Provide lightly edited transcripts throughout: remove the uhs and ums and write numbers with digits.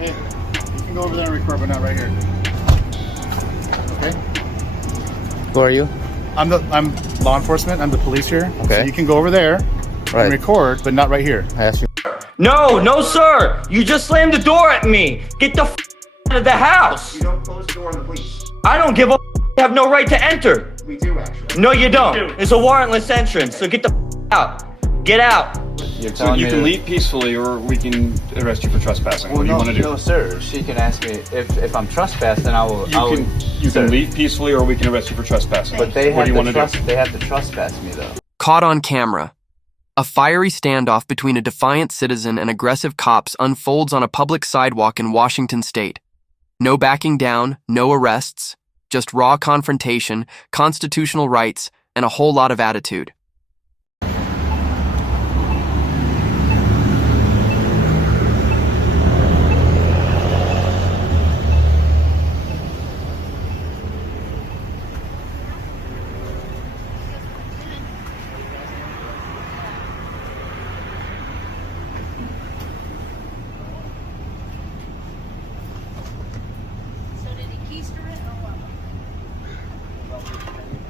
Hey, you can go over there and record, but not right here. Okay? Who are you? I'm law enforcement. I'm the police here. Okay. So you can go over there and record, but not right here. I asked you. No, sir. You just slammed the door at me. Get the out of the house. You don't close the door on the police. I don't give a You have no right to enter. We do, actually. No, you don't. It's a warrantless entrance, so get the out. Get out. You're So telling you me can leave peacefully, or we can arrest you for trespassing. What do you want to do? No, sir. She can ask me if I'm trespassing. Then You can leave peacefully, or we can arrest you for trespassing. But they what have do you to want to do? They have to trespass me though. Caught on camera. A fiery standoff between a defiant citizen and aggressive cops unfolds on a public sidewalk in Washington state. No backing down, no arrests, just raw confrontation, constitutional rights, and a whole lot of attitude.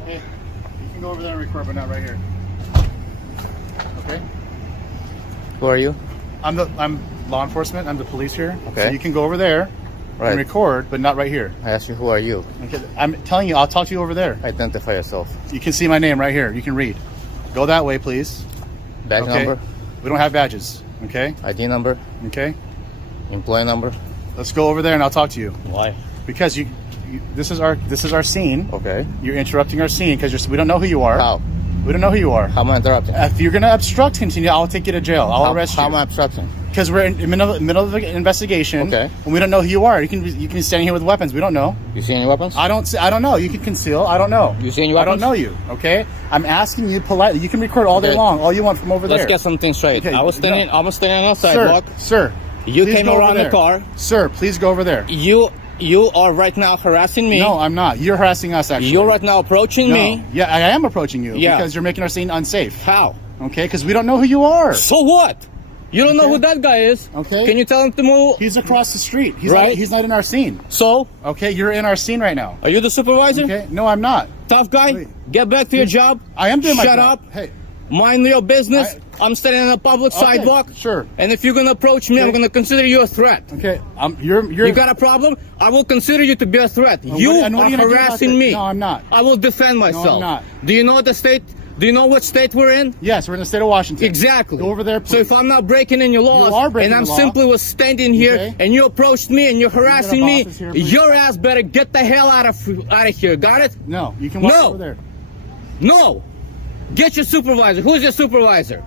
Hey, you can go over there and record, but not right here. Okay? Who are you? I'm law enforcement. I'm the police here. Okay. So you can go over there and record, but not right here. I asked you, who are you? Okay. I'm telling you, I'll talk to you over there. Identify yourself. You can see my name right here. You can read. Go that way, please. Badge number? We don't have badges. Okay? ID number? Okay? Employee number? Let's go over there and I'll talk to you. Why? Because this is our scene. Okay. You're interrupting our scene because we don't know who you are. How? We don't know who you are. How am I interrupting? If you're gonna obstruct, continue. I'll take you to jail. I'll arrest you. How am I obstructing? Because we're in the middle of the investigation. Okay. And we don't know who you are. You can be standing here with weapons. We don't know. You see any weapons? I don't know. You can conceal. I don't know. You see any I don't weapons? know you. Okay. I'm asking you politely. You can record all day long, all you want from over there. Let's get something straight. Okay, I was standing on the sidewalk. Sir. You please came go around over the there. car. Sir, please go over there. You are right now harassing me. No, I'm not. You're harassing us, actually. You're right now approaching me. Yeah, I am approaching you. Yeah. Because you're making our scene unsafe. How? Okay, because we don't know who you are. So what? You don't know who that guy is. Okay. Can you tell him to move? He's across the street. He's not in our scene. So? Okay, you're in our scene right now. Are you the supervisor? Okay. No, I'm not. Tough guy? Wait. Get back to your job. I am doing my job. Shut up. Hey. Mind your business. I'm standing on a public sidewalk. Sure. And if you're gonna approach me, I'm gonna consider you a threat. Okay. You got a problem? I will consider you to be a threat. You and what are are you gonna do about harassing that? me. No, I'm not. I will defend myself. No, I'm not. Do you know the state? Do you know what state we're in? Yes, we're in the state of Washington. Exactly. Go over there, please. So if I'm not breaking any laws, You are breaking and I'm the law. simply was standing here, Okay. and you approached me and you're harassing me, boss is here, please. your ass better get the hell out of here. Got it? No, you can walk No. over there. No. Get your supervisor. Who's your supervisor?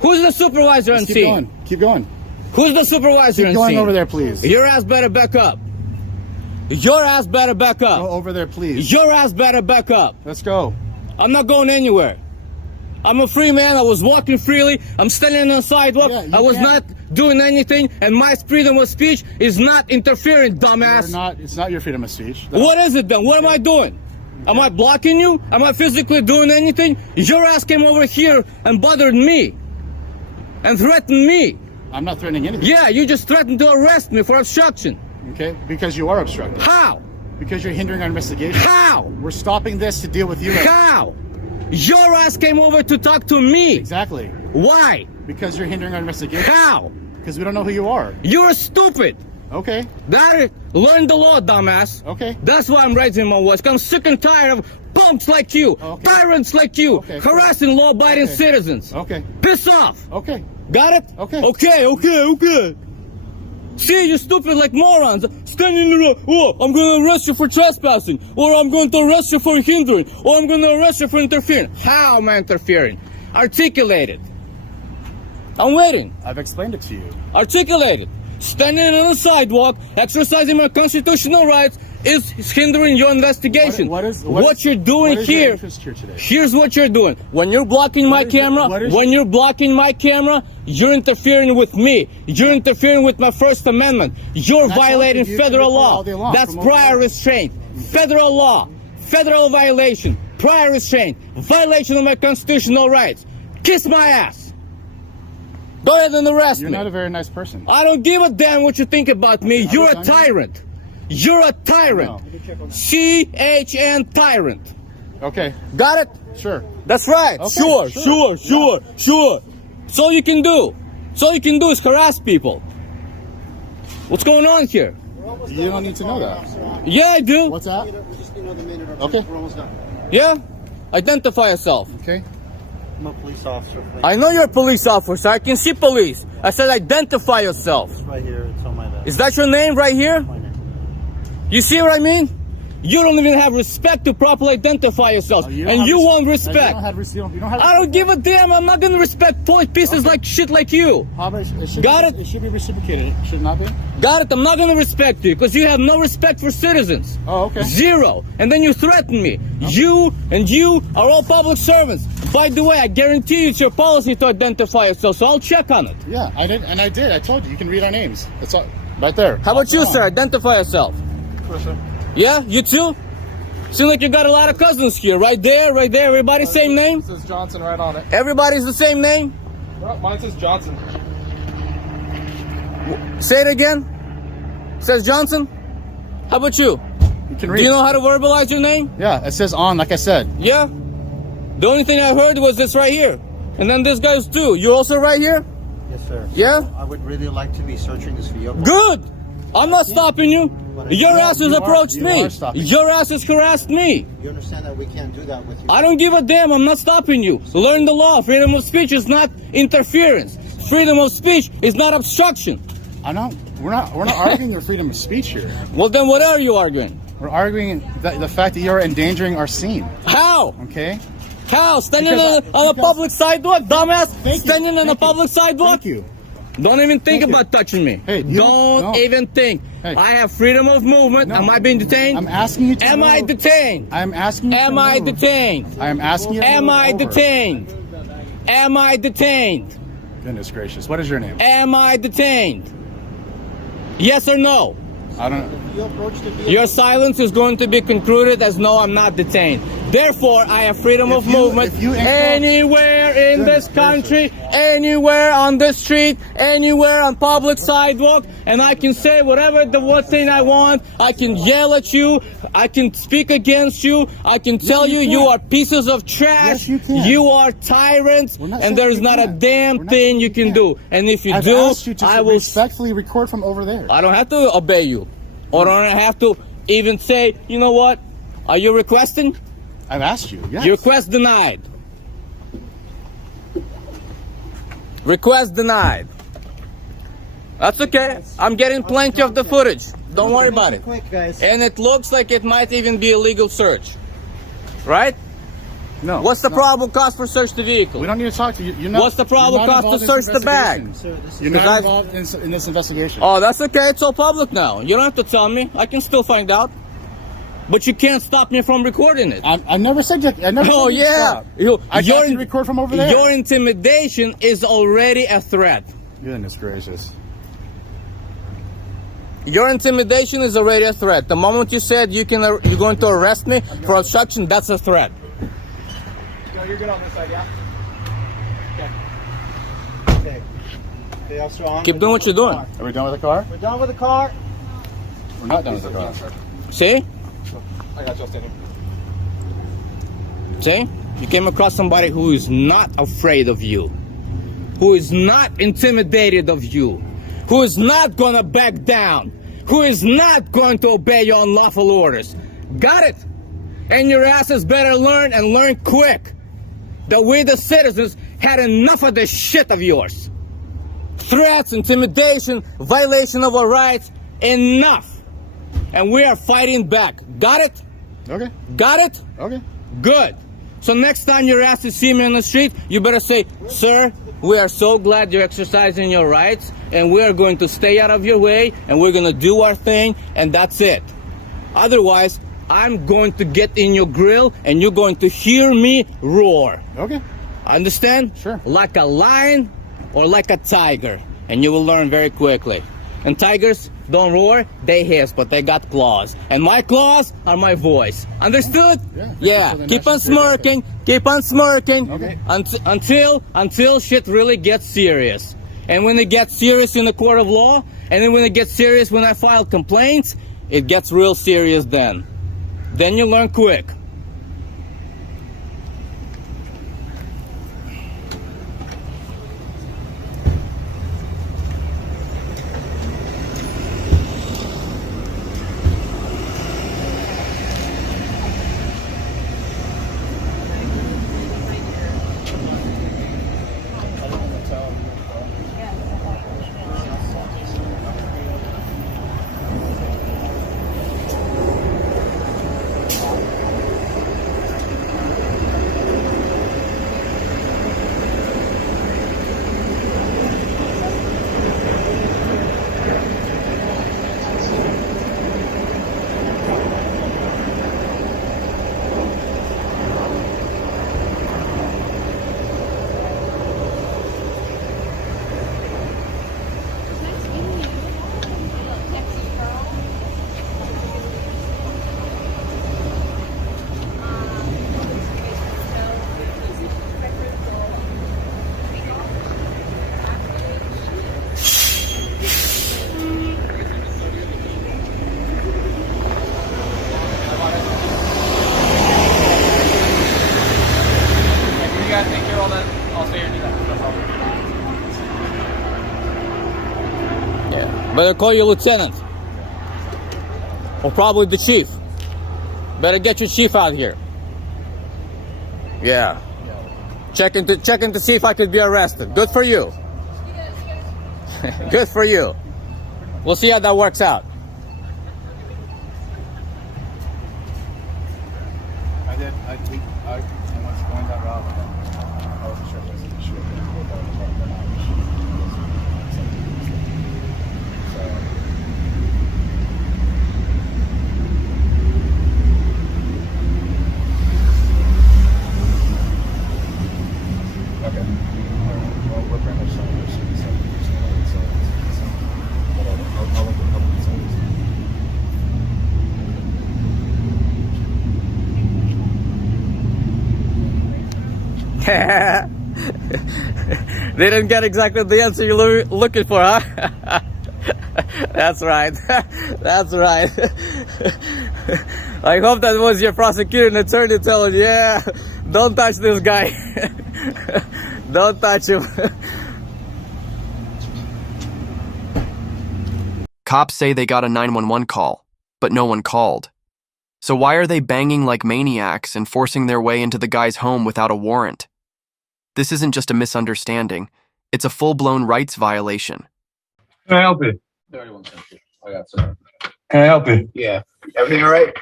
Who's the supervisor on Keep scene? going. Keep going. Who's the supervisor on Keep going scene? over there, please. Your ass better back up. Your ass better back up. Go over there, please. Your ass better back up. Let's go. I'm not going anywhere. I'm a free man. I was walking freely. I'm standing on the sidewalk. Yeah, you I was can't. not doing anything, and my freedom of speech is not interfering, dumbass. It's not your freedom of speech. What is it then? What am I doing? Am I blocking you? Am I physically doing anything? Your ass came over here and bothered me and threatened me. I'm not threatening anything. Yeah, you just threatened to arrest me for obstruction. Okay? Because you are obstructing. How? Because you're hindering our investigation. How? We're stopping this to deal with you. How? Your ass came over to talk to me. Exactly. Why? Because you're hindering our investigation. How? Because we don't know who you are. You're stupid. Okay. Learn the law, dumbass. Okay. That's why I'm raising my voice. I'm sick and tired of punks like you, tyrants like you, harassing law-abiding citizens. Okay. Piss off. Okay. Got it? Okay. Okay. See, you stupid like morons. Standing there, I'm going to arrest you for trespassing, or I'm going to arrest you for hindering, or I'm going to arrest you for interfering. How am I interfering? Articulate it. I'm waiting. I've explained it to you. Articulate it. Standing on the sidewalk, exercising my constitutional rights is hindering your investigation. What you're doing here, here's what you're doing. When you're blocking my camera, you're interfering with me. You're interfering with my First Amendment. You're violating federal law. That's prior restraint. Federal law. Federal violation. Prior restraint. Violation of my constitutional rights. Kiss my ass. Go ahead and arrest You're me. not a very nice person. I don't give a damn what you think about me. Have You're you a done tyrant. You're a tyrant. CHN tyrant. Okay, Got it? sure. That's right. Okay, Sure. So all you can do. So all you can do is harass people. What's going on here? You don't need to know that. Yeah, I do. What's that? Okay. We're almost done. Yeah? Identify yourself. Okay. I'm a police officer. I know you're a police officer. I can see police. I said identify yourself. It's right here. It's on my left. Is that your name right here? My name. You see what I mean? You don't even have respect to properly identify yourself. don't And have you res- want You respect. don't have res- you don't have I don't give a damn. I'm not gonna respect pieces like shit like you. How about it should Got be, it? It should be reciprocated. Should it not be? Got it? I'm not gonna respect you because you have no respect for citizens. Oh, okay. Zero. And then you threaten me. You are all public servants. By the way, I guarantee you it's your policy to identify yourself, so I'll check on it. Yeah, I did, and I did. I told you. You can read our names. That's all. Right there. How about you, sir? Identify yourself. Yeah, you too? Seems like you got a lot of cousins here. Right there. Everybody same name? Says Johnson right on it. Everybody's the same name? Well, mine says Johnson. Say it again. Says Johnson. How about you? You can Do read. you know how to verbalize your name? Yeah, it says on, like I said. Yeah. The only thing I heard was this right here. And then this guy's too. You also right here? Yes, sir. Yeah? I would really like to be searching this vehicle. Good. I'm not stopping you. Your ass has you are- approached you me. are stopping. Your ass has harassed me. You understand that we can't do that with you? I don't give a damn. I'm not stopping you. Learn the law. Freedom of speech is not interference. Freedom of speech is not obstruction. I know. We're not arguing your freedom of speech here. Well, then what are you arguing? We're arguing the fact that you're endangering our scene. How? Okay. How? Standing Because on a because- public sidewalk, dumbass? Thank you. Standing on a Thank you. public sidewalk? Thank you. Don't even think Thank you. about touching me. Hey, you don't no. even think. Hey. I have freedom of movement. No. Am I being detained? I'm asking you to Am I move. detained? I'm asking you to Am I move. detained? I am asking you to Am move I over. detained? Am I detained? Goodness gracious. What is your name? Am I detained? Yes or no? I don't know. You approach the vehicle. Your silence is going to be concluded as no, I'm not detained. Therefore, I have freedom of movement if you encroach- anywhere in this country, anywhere on the street, anywhere on public sidewalk, and I can say whatever the one thing I want. I can yell at you. I can speak against you. I can tell you you can. are pieces of trash. Yes, you can. You are tyrants, We're not and saying there's you not a can't. damn We're not thing saying you you can can't. do. And if you I've do, asked you to I will. respectfully record from over there. I don't have to obey you. Or I don't have to even say, you know what? Are you requesting? I've asked you. Yes. Your request denied. Request denied. That's okay. I'm getting plenty of the footage. Don't worry about it. Quick, guys. And it looks like it might even be a legal search. Right? No. What's the no. probable cause for search the vehicle? We don't need to talk to you. You're not, What's the probable you're not cause to involved in search this the bag? investigation. Sir, this is You're Because not I've- involved in this investigation. Oh, that's okay. It's all public now. You don't have to tell me. I can still find out. But you can't stop me from recording it. I never said you. I never. Oh said you to yeah, stop. I your, thought you record from over there. Your intimidation is already a threat. Goodness gracious. Your intimidation is already a threat. The moment you said you're going to arrest me for obstruction, that's a threat. No, you're good on this side, yeah? Okay. Okay, officer, on. Keep doing what you're doing. Are we done with the car? We're done with the car. We're not done with the car. See? I got you, I'll stand here. See? You came across somebody who is not afraid of you, who is not intimidated of you, who is not going to back down, who is not going to obey your unlawful orders. Got it? And your asses better learn and learn quick that we the citizens had enough of this shit of yours. Threats, intimidation, violation of our rights, enough. And we are fighting back. Got it? Okay. Got it? Okay. Good. So next time you're asked to see me on the street, you better say, sir, we are so glad you're exercising your rights, and we are going to stay out of your way, and we're going to do our thing, and that's it. Otherwise, I'm going to get in your grill, and you're going to hear me roar. Okay. Understand? Sure. Like a lion or like a tiger, and you will learn very quickly. And tigers don't roar, they hiss, but they got claws. And my claws are my voice. Understood? Yeah. Keep on smirking. Keep on smirking. Okay. Until shit really gets serious. And when it gets serious in the court of law, and then when it gets serious when I file complaints, it gets real serious then. Then you learn quick. Better call your lieutenant. Or probably the chief. Better get your chief out here. Yeah. Checking to see if I could be arrested. Good for you. Good for you. We'll see how that works out. I went going that route. I wasn't sure if it was an issue. Okay. Well, we're pretty much done. I'll look at a couple of things. They didn't get exactly the answer you're looking for, huh? That's right. That's right. I hope that was your prosecuting attorney telling you, yeah, don't touch this guy. Don't touch him. Cops say they got a 911 call, but no one called. So why are they banging like maniacs and forcing their way into the guy's home without a warrant? This isn't just a misunderstanding. It's a full-blown rights violation. Can I help you? 31 cents. I got some. Can I help you? Yeah. Everything all right?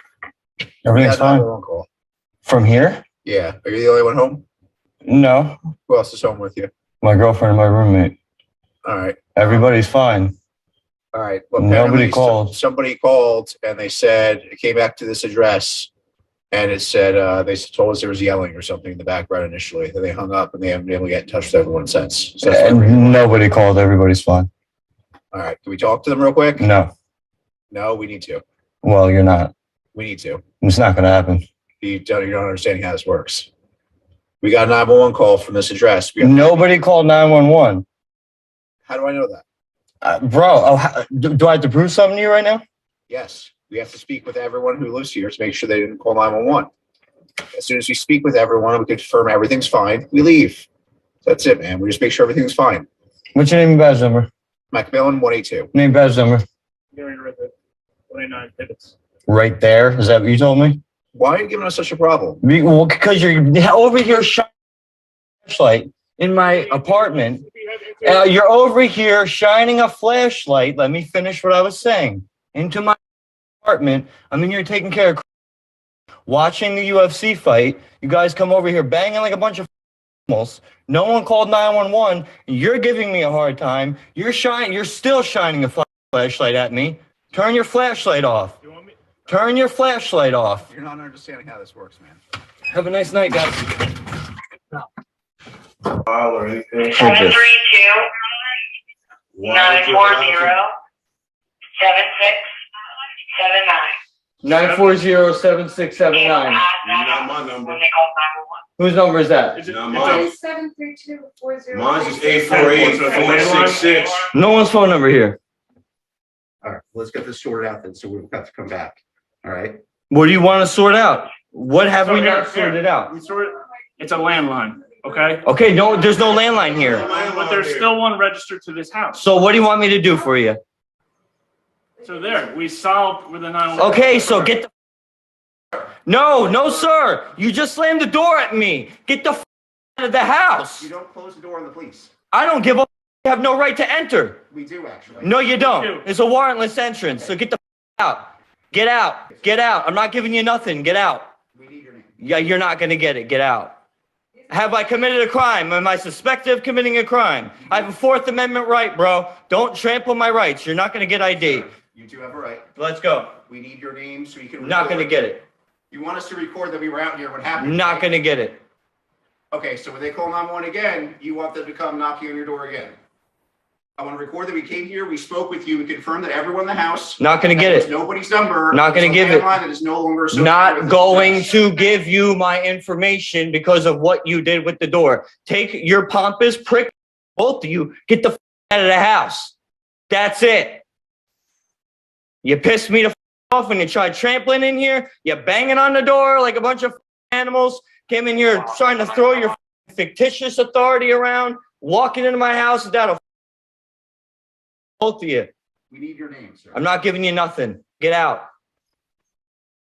Everything's Yeah, fine. 911 call. From here? Yeah. Are you the only one home? No. Who else is home with you? My girlfriend and my roommate. All right. Everybody's fine. All right. Well, Nobody apparently called. Somebody called and they said it came back to this address and it said they told us there was yelling or something in the background initially. Then they hung up and they haven't been able to get in touch with everyone since. So that's why we're here. And nobody called. Everybody's fine. All right. Can we talk to them real quick? No. No, we need to. Well, you're not. We need to. It's not going to happen. You're not understanding how this works. We got a 911 call from this address. Nobody called 911. How do I know that? Bro, do I have to prove something to you right now? Yes. We have to speak with everyone who lives here to make sure they didn't call 911. As soon as we speak with everyone and we confirm everything's fine, we leave. That's it, man. We just make sure everything's fine. What's your name and badge number? Macmillan 182. Name, badge number. 29 pivots. Right there. Is that what you told me? Why are you giving us such a problem? Well, because you're over here shining a flashlight in my apartment. You're over here shining a flashlight. Let me finish what I was saying. Into my apartment. I'm in here taking care of watching the UFC fight. You guys come over here banging like a bunch of animals. No one called 911. You're giving me a hard time. You're still shining a flashlight at me. Turn your flashlight off. Turn your flashlight off. You're not understanding how this works, man. Have a nice night, guys. 732-940-7679. 940-7679. Not my number. Whose number is that? It's not mine. 732-40. Mine's is 848-466. No one's phone number here. All right, let's get this sorted out then, so we've got to come back. All right? What do you want to sort out? What have So we here- not sorted out? We sort it, it's a landline, okay? Okay, no, there's no landline here. But there's still one registered to this house. So what do you want me to do for you? So there, we solved with the 911. Okay, so get the. No, sir. You just slammed the door at me. Get the out of the house. You don't close the door on the police. I don't give a. You have no right to enter. We do, actually. No, you do. don't. It's a warrantless entrance. So get the out. Get out. Get out. I'm not giving you nothing. Get out. We need your name. Yeah, you're not gonna get it. Get out. Have I committed a crime? Am I suspected of committing a crime? I have a Fourth Amendment right, bro. Don't trample my rights. You're not gonna get ID. You do have a right. Let's go. We need your name so you can. Not record. gonna get it. You want us to record that we were out here, what happened? Not right? gonna get it. Okay, so when they call 911 again, you want them to come knocking on your door again. I want to record that we came here, we spoke with you, we confirmed that everyone in the house. Not gonna get that was it. Nobody's number. Not gonna It's a give it. landline that is no longer associated with Not this going address. to give you my information because of what you did with the door. Take your pompous prick, both of you, get the out of the house. That's it. You pissed me the off when you tried trampling in here. You banging on the door like a bunch of animals. Came in here trying to throw your fictitious authority around, walking into my house without a both of you. We need your name, sir. I'm not giving you nothing. Get out.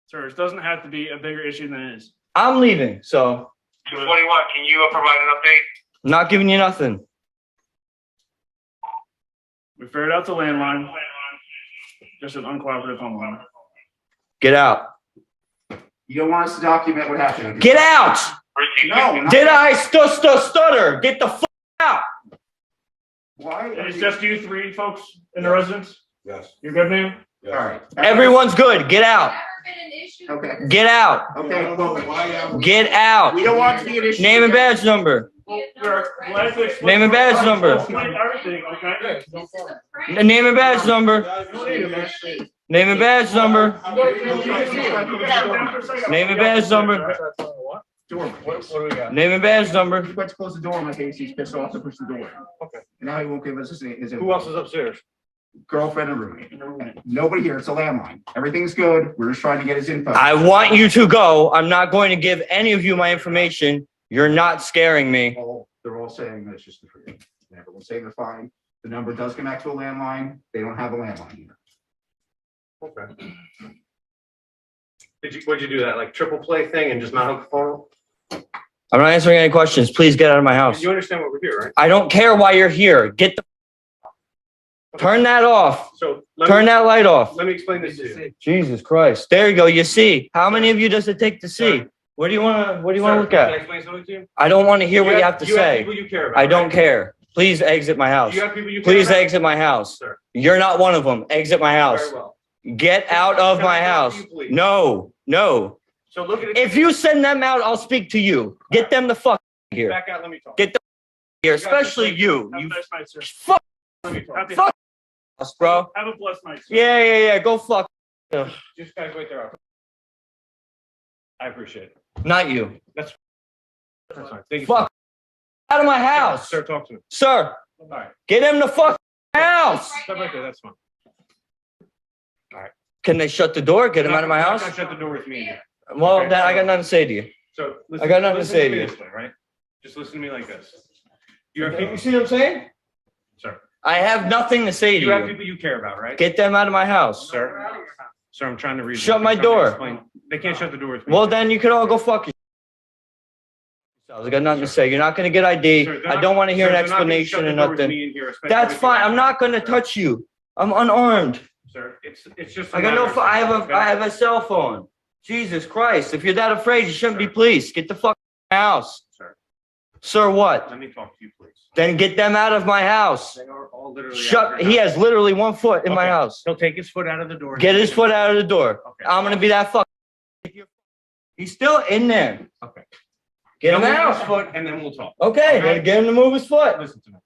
Sir, it doesn't have to be a bigger issue than it is. I'm leaving, so 241, can you provide an update? I'm not giving you nothing. We figured out the landline. Just an uncooperative homeowner. Get out. You don't want us to document what happened. Get out. No, not- Did I stutter? Get the out. Why? It's just you three folks in the residence? Yes. You're good, man? All right. Everyone's good. Get out. Okay. Get out. Okay, well, Get out. we don't want it to be an issue. Name and badge number. We're glad to explain. Name and badge number. Explain everything, okay? Name and badge number. Name and badge number. Name and badge number. Door. Name and badge number. He went to close the door in my case, he's pissed off to push the door. Okay. And now he won't give us his name. Who else is upstairs? Girlfriend and roommate. Nobody here, it's a landline. Everything's good, we're just trying to get his info. I want you to go. I'm not going to give any of you my information. You're not scaring me. They're all saying that it's just the free. Everyone's saying they're fine. The number does come back to a landline. They don't have a landline here. Okay. Would you do that, like triple play thing and just not hook the phone? I'm not answering any questions. Please get out of my house. You understand what we're here, right? I don't care why you're here. Get the. Turn that off. So Turn that light off. Let me explain this to you. Jesus Christ. There you go. You see. How many of you does it take to see? What do you want to, what do you want to look Can I at? explain something to you? I don't want to hear what you have to say. people you care about. I don't right? care. Please exit my house. You have people you care Please about? exit my house. Sir. You're not one of them. Exit my house. Very well. Get out of Can my I talk house. to you, please? No, no. So look at it. If you send them out, I'll speak to you. Get them the fuck here. Back out, let me talk. Get the here, especially you. Have a You nice night, sir. fuck Let me talk. Happy- Fuck. us, bro. Have a blessed night, sir. Yeah. Go fuck. Just guys wait there. I appreciate it. Not you. That's fine. Thank you. Fuck. Out of my house. Sir, talk to me. Sir, All right. get him the fuck house. Step right there. That's fine. Can they shut the door? Get him out of my You're not house? gonna shut the door with me in here. Well, Okay, then I so- got nothing to say to you. So listen, I got nothing to listen say to me you. this way, right? Just listen to me like this. You have You people, see what I'm saying? sir. I have nothing to say to You have you. people you care about, right? Get them out of my house. Sir. Sir, I'm trying to read. Shut I'm my trying to door. explain. They can't shut the door with me. Well, then you could all go fuck yourselves. I got nothing to say. You're not gonna get ID. Sir, they're I not- don't want to hear sir, an they're not gonna explanation shut or the door with nothing. me in here, especially That's with fine. you. I'm not gonna touch you. I'm unarmed. Sir, it's just. a I got no. matter of I have seconds, a. I have a cell phone. Jesus Christ! If you're that afraid, you shouldn't be police. Get the fuck out of my house. Sir, Sir, what? let me talk to you, please. Then get them out of my house. They are all literally. out Shut. of He your has literally 1 foot in my Okay. house. He'll take his foot out of the door. Get his foot out of the door. Okay. I'm gonna be that fuck. He's still in there. Okay. Get him He'll move his out. foot and then we'll talk. Okay, Okay. then get him to move his foot. Listen to me.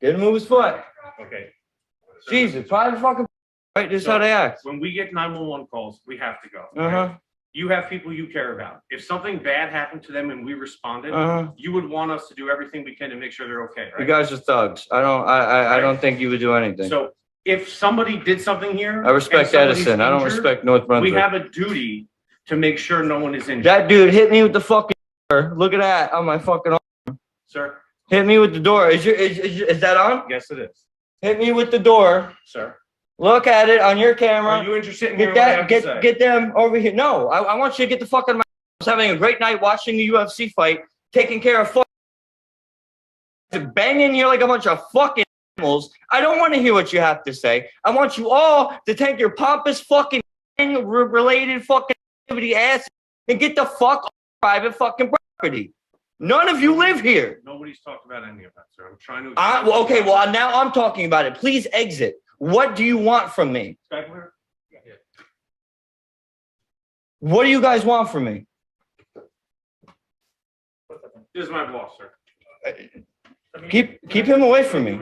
Get him to move his foot. Okay. Jesus, private fucking. Right? This is how they act. When we get 911 calls, we have to go. Uh-huh. Right? You have people you care about. If something bad happened to them and we responded, Uh-huh. you would want us to do everything we can to make sure they're okay, right? You guys are thugs. I don't think you would do anything. So if somebody did something here. I respect and somebody's Edison. I don't injured, respect North Brunswick. We have a duty to make sure no one is injured. That dude hit me with the fucking door. Look at that on my fucking arm. Sir? Hit me with the door. Is that on? Yes, it is. Hit me with the door. Sir? Look at it on your camera. Are you interested in hearing Get what I that. have to say? Get them over here. No, I want you to get the fuck out of my. I was having a great night watching the UFC fight, taking care of banging here like a bunch of fucking animals. I don't want to hear what you have to say. I want you all to take your pompous fucking related fucking activity ass and get the fuck off private fucking property. None of you live here. Nobody's talked about any of that, sir. I'm trying to. Well, okay, well, now I'm talking about it. Please exit. What do you want from me? Skype clear? Yeah. What do you guys want from me? This is my boss, sir. Keep him away from me.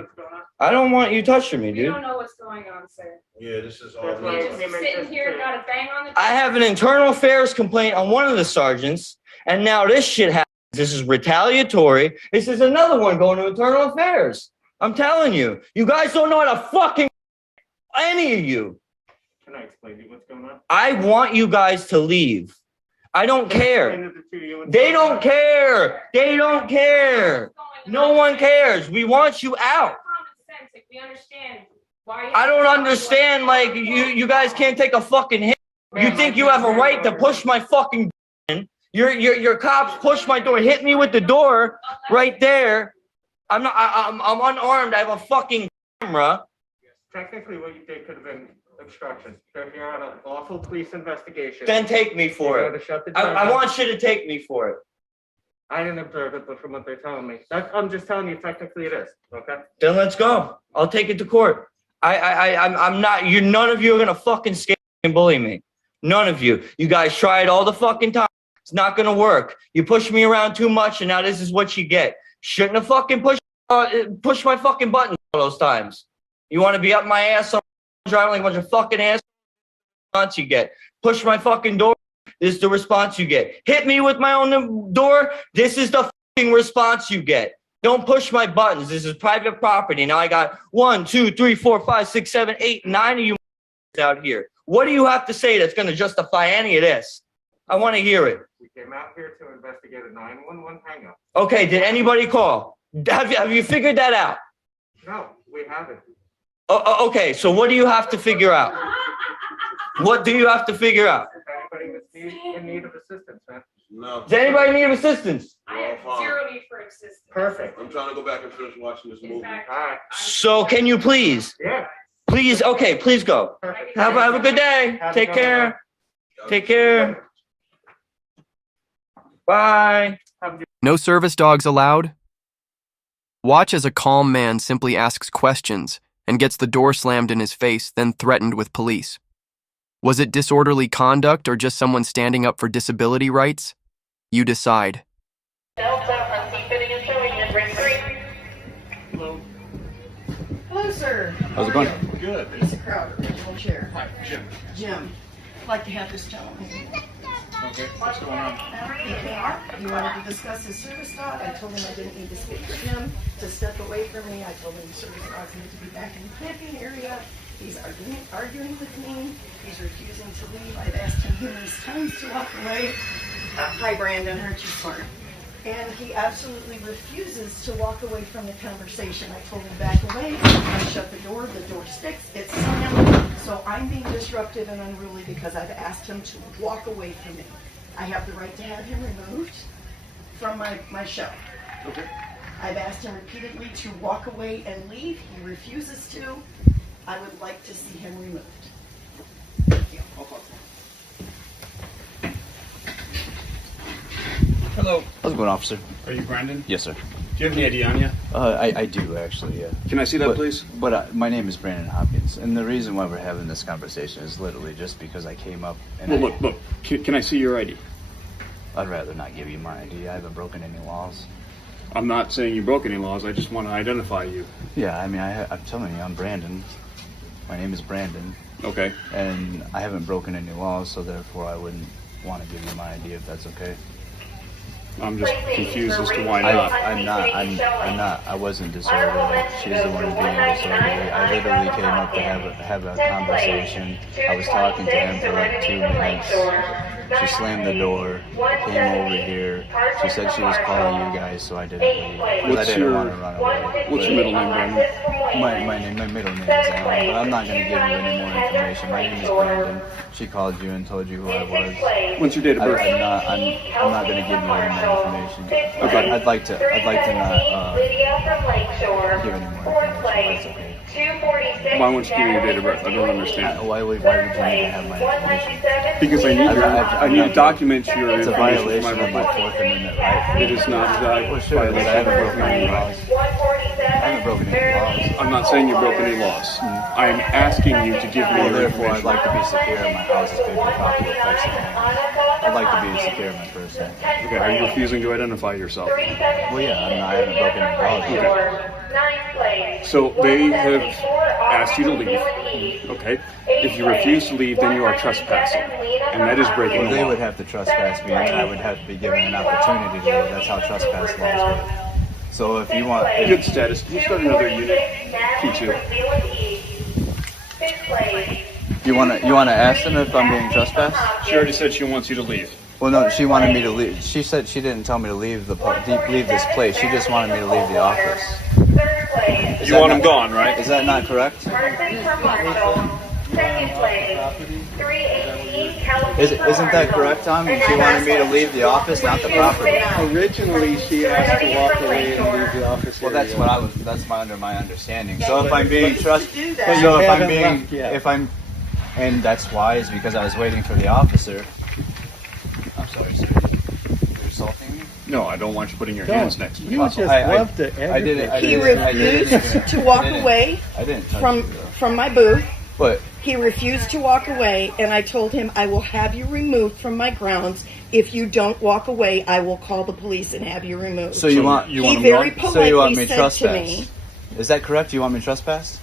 I don't want you touching me, You dude. don't know what's going on, sir. Yeah, this is all. You just sitting here, got a bang on the. I have an internal affairs complaint on one of the sergeants, and now this shit happens. This is retaliatory. This is another one going to internal affairs. I'm telling you, you guys don't know how to fucking any of you. Can I explain to you what's going on? I want you guys to leave. I don't care. They don't care. They don't care. No one cares. We want you out. Common sense, if we understand why. I don't understand. Like you guys can't take a fucking hit. You think you have a right to push my fucking? Your cops push my door, hit me with the door right there. I'm unarmed. I have a fucking camera. Technically, what you did could have been obstruction. So if you're on a lawful police investigation. Then take me for you it. gotta shut the door I down. want you to take me for it. I didn't observe it, but from what they're telling me, I'm just telling you. Technically, it is okay. Then let's go. I'll take it to court. I'm not. None of you are gonna fucking scare and bully me. None of you. You guys try it all the fucking time. It's not gonna work. You push me around too much, and now this is what you get. Shouldn't have fucking push my fucking buttons all those times. You want to be up my ass, driving like a bunch of fucking ass. Response you get. Push my fucking door. This is the response you get. Hit me with my own door. This is the fucking response you get. Don't push my buttons. This is private property. Now I got 1, 2, 3, 4, 5, 6, 7, 8, 9 of you out here. What do you have to say that's going to justify any of this? I want to hear it. We came out here to investigate a 911 hangup. Okay, did anybody call? Have you figured that out? No, we haven't. Okay, so what do you have to figure out? What do you have to figure out? If anybody was in need of assistance, man. No. Does anybody need assistance? I have zero need for assistance. Perfect. I'm trying to go back and finish watching this In movie. fact, All right. So can you please? Yeah. Please, okay, please go. Perfect. Have a good day. Have a Take good one. care. Take care. Bye. No service dogs allowed? Watch as a calm man simply asks questions and gets the door slammed in his face, then threatened with police. Was it disorderly conduct or just someone standing up for disability rights? You decide. Hello, sir. How's it going? Good. Lisa Crowder, original chair. Hi, Jim. Jim, I'd like to have this gentleman. Okay, what's going on? He wanted to discuss his service dog. I told him I didn't need to speak with him, to step away from me. I told him the service dogs need to be back in the camping area. He's arguing with me. He's refusing to leave. I've asked him numerous times to walk away. Hi, Brandon. Aren't you smart? And he absolutely refuses to walk away from the conversation. I told him back away. I shut the door sticks, it's slammed. So I'm being disruptive and unruly because I've asked him to walk away from me. I have the right to have him removed from my show. Okay. I've asked him repeatedly to walk away and leave. He refuses to. I would like to see him removed. Thank you. Hello. How's it going, officer? Are you Brandon? Yes, sir. Do you have any ID on you? I do, actually, yeah. Can I see that, please? But my name is Brandon Hopkins, and the reason why we're having this conversation is literally just because I came up and Look. Can I see your ID? I'd rather not give you my ID. I haven't broken any laws. I'm not saying you broke any laws. I just want to identify you. Yeah, I mean, I'm telling you, I'm Brandon. My name is Brandon. Okay. And I haven't broken any laws, so therefore I wouldn't want to give you my ID if that's okay. I'm just confused as to why not. I'm not. I wasn't disorderly. She's the one who's being disorderly. I literally came up to have a conversation. I was talking to him for like 2 minutes. She slammed the door, came over here. She said she was calling you guys, so I didn't leave. I didn't want to run away. What's your middle name, Brandon? My middle name is Alan, but I'm not going to give you any more information. My name is Brandon. She called you and told you who I was. What's your date of birth? I'm not going to give you any more information. Okay. I'd like to not give any more information. That's okay. Why won't you give me your date of birth? I don't understand. Why would you need to have my information? Because I need to document your It's a information violation for of my my Fourth Amendment right. It is not a Well, sure, but I haven't broken any laws. I haven't broken any laws. I'm not saying you broke any laws. I am asking you to give me Well, your therefore, I'd information. like to be secure in my house's paper copy of person. I'd like to be secure in my person. Okay, are you refusing to identify yourself? Well, yeah, I haven't broken any laws. Okay. So they have asked you to leave. Okay. If you refuse to leave, then you are trespassing, and that is breaking Well, the they law. would have to trespass me, and I would have to be given an opportunity to leave. That's how trespass laws work. So if you want... Good status. Can you start another unit? P2. You want to ask them if I'm being trespassed? She already said she wants you to leave. Well, no, she wanted me to leave. She said she didn't tell me to leave leave this place. She just wanted me to leave the office. You want him gone, right? Is that not correct? Isn't that correct, Tom? She wanted me to leave the office, not the property. Originally, she asked to walk away and leave the office. Well, that's what I was. That's under my understanding. So if I'm being trusted, But you so if I'm haven't being, left yet. if I'm, and that's why is because I was waiting for the officer. I'm sorry, sir. You're assaulting me. No, I don't want you putting your hands next to me. You just love to I didn't. He refused to walk away I didn't touch from you, though. from my booth. But He refused to walk away, and I told him, I will have you removed from my grounds. If you don't walk away, I will call the police and have you removed. so you want He him very gone? So you want politely me said to trespassed? me, Is that correct? You want me trespassed?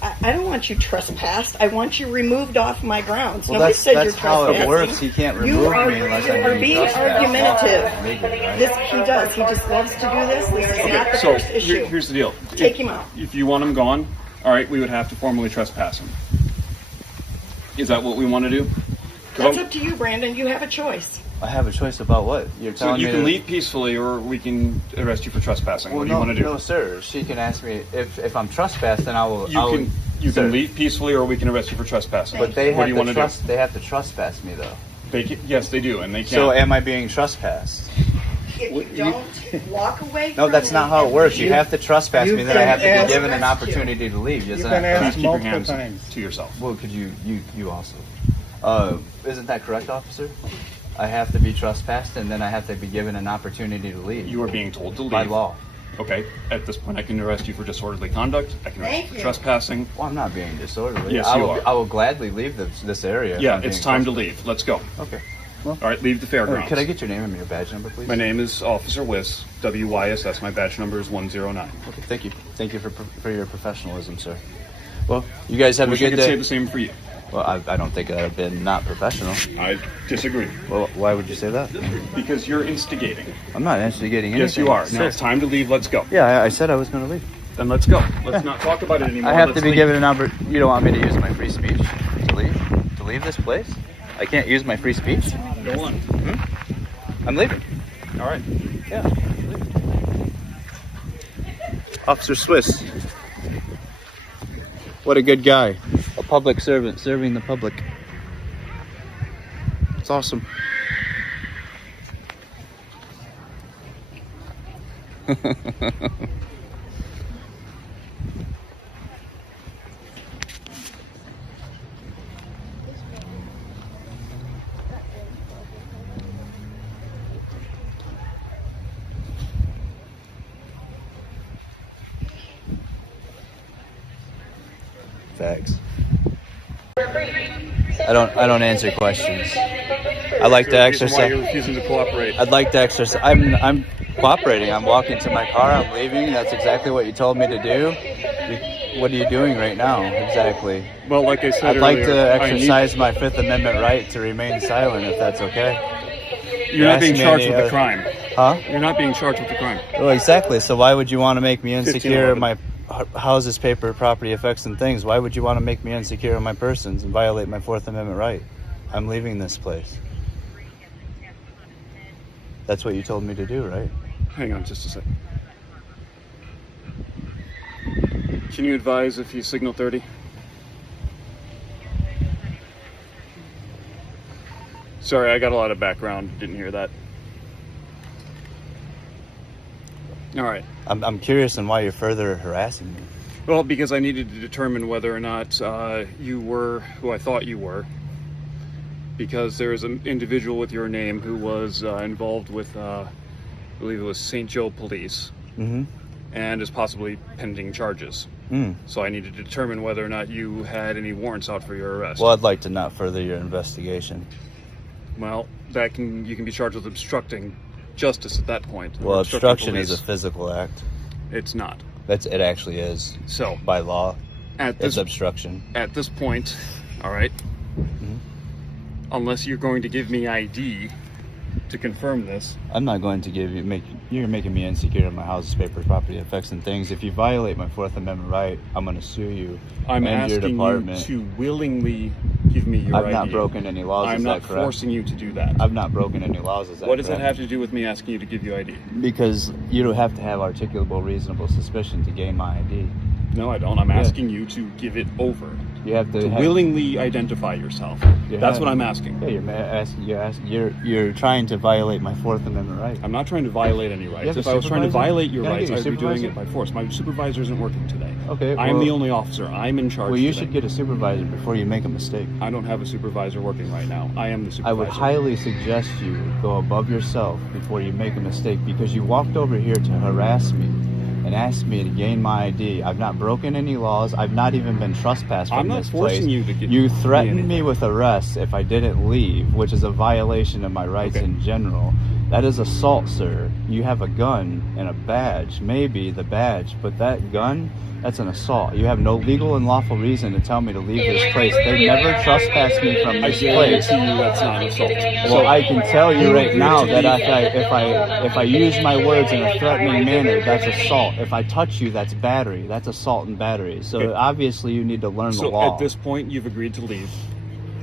I don't want you trespassed. I want you removed off my grounds. Well, Nobody that's said you're how it trespassing. works. He can't remove me unless You are I'm being trespassed. argumentative. Legally, right? This he does. He just loves to do this. This is not the So first issue. here's the deal. Take him out. If you want him gone, all right, we would have to formally trespass him. Is that what we want to do? 'Cause That's up to you, Brandon. You have a choice. I have a choice about what you're So telling you me. can to- leave peacefully, or we can arrest you for trespassing. Well, What do you want to do? No, sir. She can ask me if I'm trespassed, then I will. You sir. can leave peacefully, or we can arrest you for trespassing. But they what do have you to want to trust. They have to trespass me, though. Yes, they do, and they can. So am I being trespassed? If you don't walk away No, from that's not me how it and works. leave- You have to trespass me, then I have to been be given an asked- opportunity to leave. Isn't You've that been correct? asked Please keep your multiple hands times. to yourself. Well, could you also? Isn't that correct, officer? I have to be trespassed, and then I have to be given an opportunity to leave. You are being told to leave. By law. Okay. At this point, I can arrest you for disorderly conduct. I can arrest you Thank for you. trespassing. Well, I'm not being disorderly. Yes, I you will, are. I will gladly leave this area. if Yeah, I'm it's being time to trespassed. leave. Let's go. Okay. All right, leave the fairgrounds. Could I get your name and your badge number, please? My name is Officer Wiss, WYS. That's my badge number is 109. Okay, thank you. Thank you for your professionalism, sir. Well, you guys have Wish a I good could say day. the same for you. Well, I don't think I've been not professional. I disagree. Well, why would you say that? Because you're instigating. I'm not instigating anything. Yes, you are. Sir. Now it's time to leave. Let's go. Yeah, I said I was going to leave. Then let's go. Let's not talk about it anymore. I have Let's to be leave. given an opportunity. You don't want me to use my free speech to leave? To leave this place? I can't use my free speech? Go on. I'm leaving. All right. Yeah. Officer Swiss. What a good guy. A public servant serving the public. It's awesome. Facts. I don't answer questions. I like to Why exercise. you're refusing to cooperate? I'd like to exercise. I'm cooperating. I'm walking to my car. I'm leaving. That's exactly what you told me to do. What are you doing right now, exactly? Well, like I said I'd like earlier, to I need- exercise my Fifth Amendment right to remain silent, if that's okay. You're not being asking charged me with any a crime. Huh? You're not being charged with a crime. Well, exactly. So why would you want to make me insecure in 1511. my houses, paper, property, effects, and things? Why would you want to make me insecure in my persons and violate my Fourth Amendment right? I'm leaving this place. That's what you told me to do, right? Hang on just a second. Can you advise if he's signal 30? Sorry, I got a lot of background. Didn't hear that. All right. I'm curious on why you're further harassing me. Well, because I needed to determine whether or not you were who I thought you were. Because there's an individual with your name who was involved with, I believe it was St. Joe Police, and is possibly pending charges. So I needed to determine whether or not you had any warrants out for your arrest. Well, I'd like to not further your investigation. Well, you can be charged with obstructing justice at that point. or Well, obstructing obstruction is a police. physical act. It's not. It actually is. So by law, at it's this obstruction. At this point, all right. Unless you're going to give me ID to confirm this. I'm not going to you're making me insecure in my house's paper, property, effects, and things. If you violate my Fourth Amendment right, I'm going to sue you I'm and your asking department. you to willingly give me your ID. I've not broken any laws. I'm is not that correct? forcing you to do that. I've not broken any laws. Is that What does correct? that have to do with me asking you to give you ID? Because you don't have to have articulable reasonable suspicion to gain my ID. No, I don't. I'm asking you to give it over. You have to willingly identify yourself. That's what I'm asking. Yeah, you're trying to violate my Fourth Amendment right. I'm not trying to violate any rights. You have If a I was trying to supervisor? violate your Can I rights, get I'd your be doing it supervisor? by force. My supervisor isn't working today. Okay, I am well- the only officer. I'm in charge. Well, you today. should get a supervisor before you make a mistake. I don't have a supervisor working right now. I am the supervisor. I would highly suggest you go above yourself before you make a mistake, because you walked over here to harass me and asked me to gain my ID. I've not broken any laws. I've not even been trespassed from I'm not this forcing place. you to get You me threatened anything. me with arrest if I didn't leave, which is a violation of my rights in general. That is assault, sir. You have a gun and a badge, maybe the badge, but that gun, that's an assault. You have no legal and lawful reason to tell me to leave this place. They never trespassed me from this place. That's not assault. Well, I can tell you right now that if I use my words in a threatening manner, that's assault. If I touch you, that's battery. That's assault and battery. So Okay. obviously you need to learn the So law. at this point, you've agreed to leave.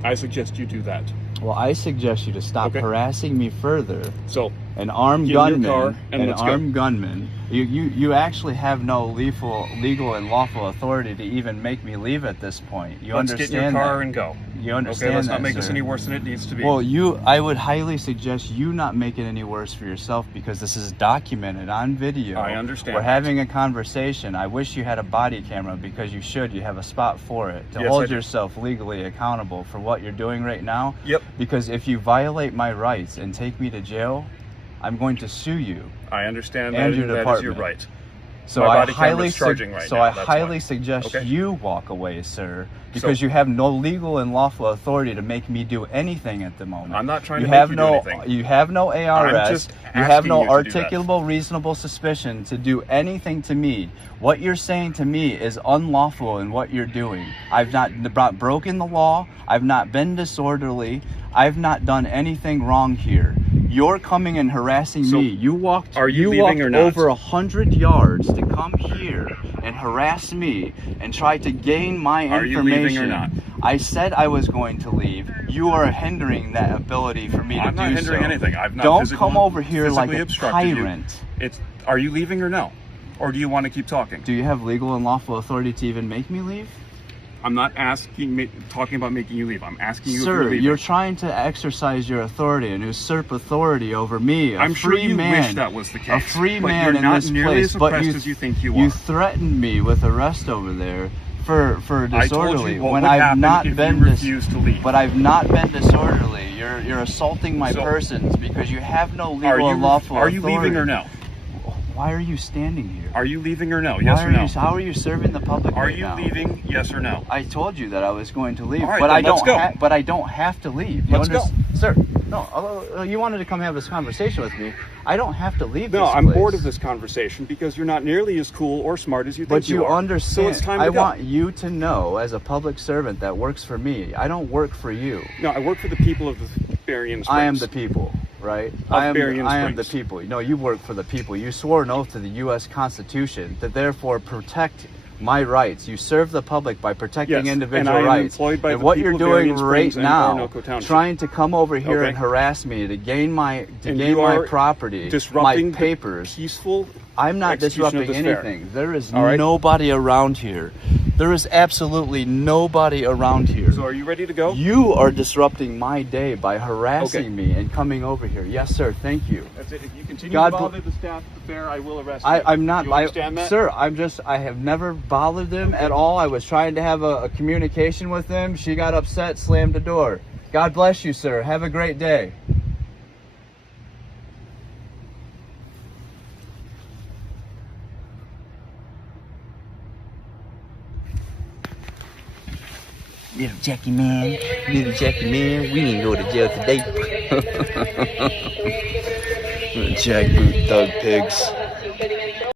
I suggest you do that. Well, I suggest you to stop harassing me further. So an armed get in your gunman, car and an let's go. armed gunman. You actually have no legal and lawful authority to even make me leave at this point. You Let's understand get in your car that? and go. You understand Okay, let's that, not make this sir? any worse than it needs to be. Well, I would highly suggest you not make it any worse for yourself, because this is documented on video. I understand We're that. having a conversation. I wish you had a body camera, because you should. You have a spot for it to Yes, I hold do. yourself legally accountable for what you're doing right now. Yep. Because if you violate my rights and take me to jail, I'm going to sue you. I understand and that, your that is department. your right. So My I body camera's highly charging right so now, I that's highly why. suggest Okay. you walk away, sir, because So- you have no legal and lawful authority to make me do anything at the moment. I'm not trying you to make have you do no anything. you have no I'm ARS. just You have asking no you to do that. articulable reasonable suspicion to do anything to me. What you're saying to me is unlawful in what you're doing. I've not broken the law. I've not been disorderly. I've not done anything wrong here. You're coming and harassing So, me. You walked are you walked leaving or not? over 100 yards to come here and harass me and try to gain my Are you information. leaving or not? I said I was going to leave. You are hindering that ability for me to do so. I'm not hindering anything. I've not Don't come over here like physically a obstructed you. tyrant. Are you leaving or no? Or do you want to keep talking? Do you have legal and lawful authority to even make me leave? I'm not talking about making you leave. I'm asking you if Sir, you're leaving. you're trying to exercise your authority and usurp authority over me, a I'm free sure you man, wish that was the a case, free but man you're in not this nearly place. as But oppressed as you think you you are. threatened me with arrest over there for I told disorderly you what when would I've happen not if been you refused to leave. But I've not been disorderly. You're assaulting my So- persons because you have no Are legal you and lawful Are you authority. leaving or no? Why are you standing here? Are you leaving or no? Yes Why or are no? you, how are you serving the public Are right you now? leaving? Yes or no? I told you that I was going to leave, All right, but then let's go. but I don't have to leave. Let's go. Sir, No, you wanted to come have this conversation with me. I don't have to leave. No, this I'm place. bored of this conversation because you're not nearly as cool or smart as you think But you are. understand. So it's time to I go. want you to know, as a public servant that works for me, I don't work for you. No, I work for the people of the Berrien Springs. I am the people, right? I am the Springs. people. No, you work for the people. You swore an oath to the U.S. Constitution to therefore protect my rights. You serve the public by protecting Yes, individual and I am rights. employed by and the what people you're of doing Berrien right Springs and now, Orinoco Township. trying to come over here Okay. and harass me to gain my And you my are property, disrupting my the papers. peaceful I'm not execution of disrupting this fair. anything. There is All right. nobody around here. There is absolutely nobody around here. So are you ready to go? You are disrupting my day by harassing Okay. me and coming over here. Yes, sir. Thank you. That's it. If you continue God to bl- bother the staff at the fair, I will arrest you. I'm not. You understand that? Sir, I have never bothered them at all. I was trying to have a communication with them. She got upset, slammed the door. God bless you, sir. Have a great day. Little Jackie man, we ain't go to jail today. Jackboot thug pigs.